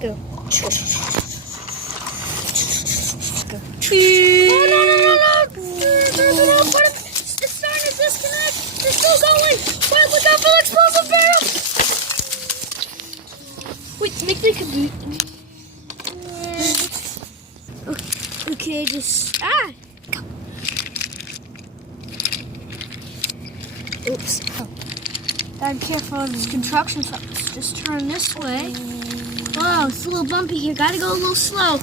Go. Go. Oh, no. It's starting to disconnect. They're still going. Wait, look out for the explosive barrel. Wait, make the kaboot. Okay, just... Go. Oops. Oh. Gotta be careful of this construction. So let's just turn this way. Whoa, it's a little bumpy here. Gotta go a little slow.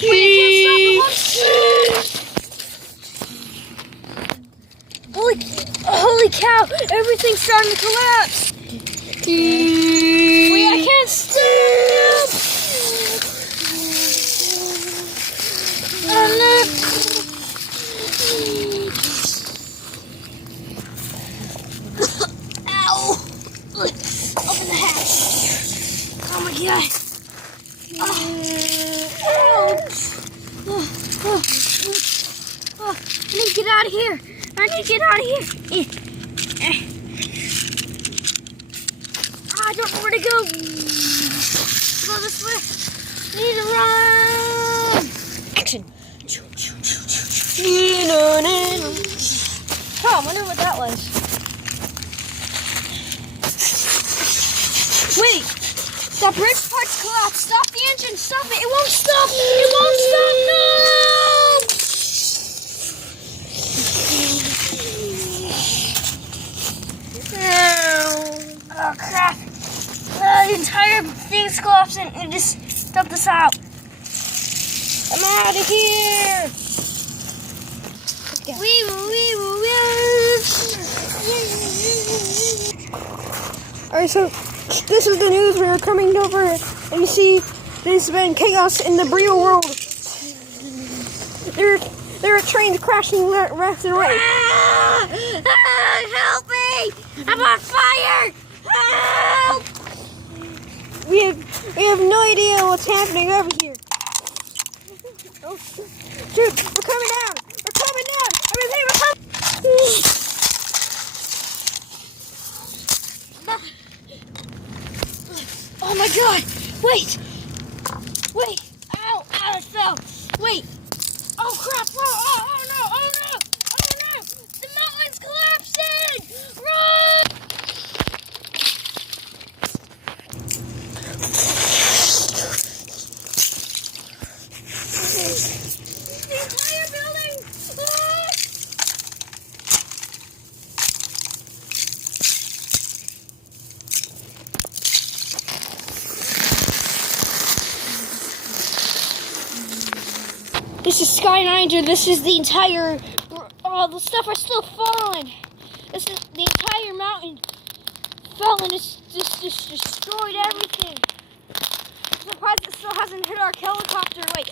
Wait, I can't stop it. Holy cow! Everything's starting to collapse. Wait, I can't stop. Ow! Open the hatch. Oh my god. I need to get out of here. I don't know where to go. Go this way. I need to run. Action. Oh, I wonder what that was. Wait. That bridge part's collapsed. Stop the engine. Stop it. It won't stop. No. Oh, crap. The entire thing's collapsing. You just dump this out. I'm out of here. Alright, so this is the news. We're coming over and you see there's been chaos in the real world. There are trains crashing left and right. Help me! I'm on fire! Help! We have no idea what's happening over here. Oh, shoot, we're coming down! Everything, we're coming! Oh my god! Wait! Ow, I fell! Wait! Oh crap! Oh no! The mountain's collapsing! Run! The entire building! This is Skyranger. This is the entire... Oh, the stuff are still falling. This is the entire mountain fell and it's just destroyed everything. I'm surprised it still hasn't hit our helicopter. Wait.